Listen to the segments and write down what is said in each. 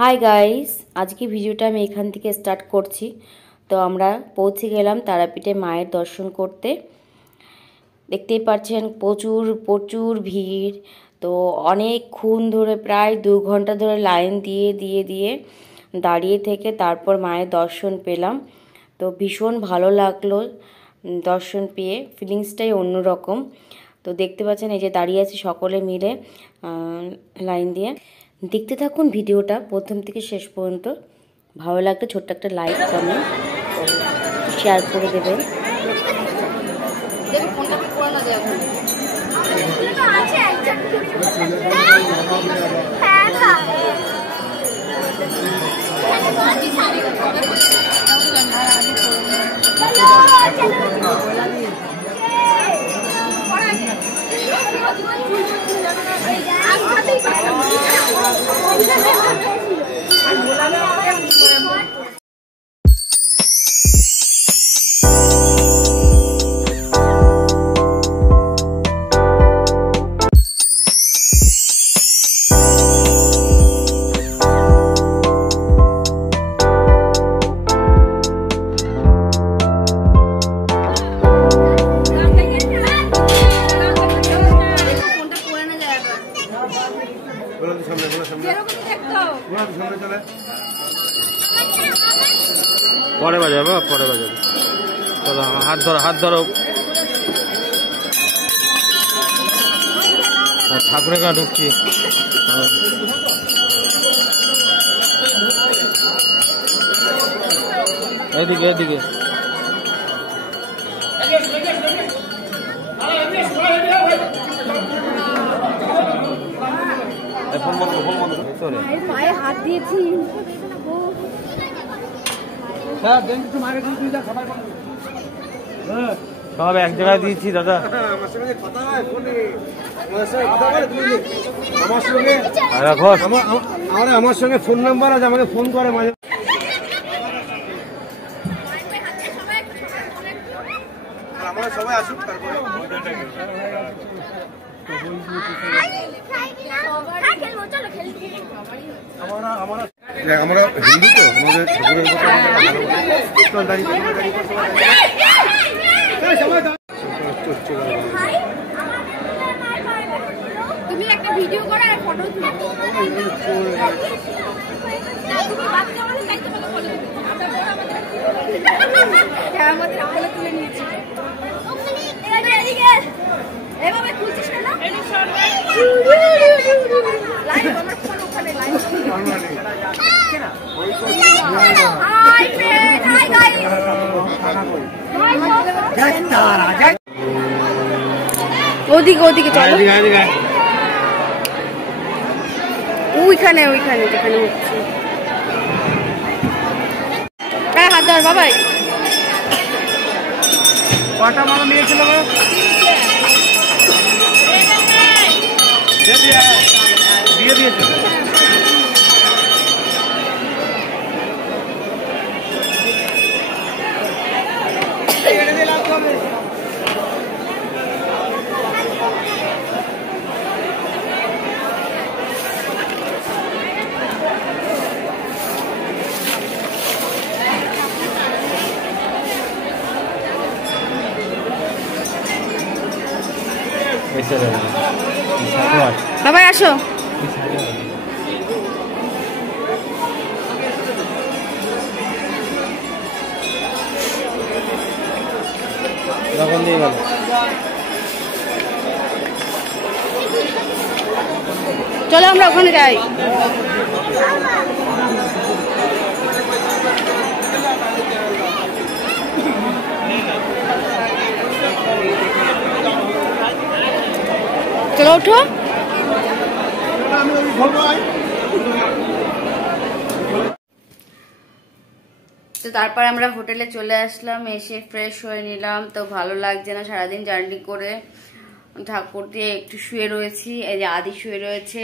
Hi guys, আজকে ভিডিওটা আমি এখান থেকে স্টার্ট করছি। তো আমরা পৌঁছে গেলাম তারাপীঠে মায়ের দর্শন করতে। দেখতেই পাচ্ছেন প্রচুর প্রচুর ভিড়। তো অনেকক্ষণ ধরে প্রায় 2 ঘন্টা ধরে লাইন দিয়ে দাঁড়িয়ে থেকে তারপর মায়ের দর্শন পেলাম। তো ভীষণ ভালো লাগলো দর্শন পেয়ে, ফিলিংসটাই অন্যরকম। তো দেখতে পাচ্ছেন এই যে দাঁড়িয়ে আছি সকলে মিলে লাইন দিয়ে। দেখতে থাকুন ভিডিওটা প্রথম থেকে শেষ পর্যন্ত। ভালো লাগলে ছোট্ট একটা লাইক কমেন্ট শেয়ার করে দেবেন। পরে বাজাবো হাত ধরো ঠাকুরের গাঁ ঢুকছি। এদিকে পায়ে হাত দিয়েছি। সব এক জায়গায় দিয়েছি দাদা। আমার সঙ্গে ফোন নাম্বার আছে, আমাকে ফোন করে মাঝে। আমরা সবাই আসুক তারপরে আমরা হিন্দু তো, আমাদের তুমি একটা ভিডিও করো আর ফটো তুলো। আমাদের তুলে নিয়েছি। এভাবে খুলছিস কেন? লাইভ আমার ফোন ওখানে live. Hi friend, hi guys. ওদিকে চলো। ওইখানে যেখানে হচ্ছে। হাত ধর বাবাই। কটা মালা নিয়েছিল দিয়ে দিয়েছে। বাবাই আসো। চলো আমরা ওখানে যাই। চলো ওঠো। তো তারপর আমরা হোটেলে চলে আসলাম, এসে ফ্রেশ হয়ে নিলাম। তো ভালো লাগছে না, সারাদিন জার্নি করে ঠাকুর দিয়ে একটু শুয়ে রয়েছি। এই যে আদি শুয়ে রয়েছে।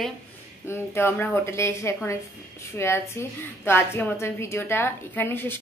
তো আমরা হোটেলে এসে এখন শুয়ে আছি। তো আজকের মতন ভিডিওটা এখানেই শেষ।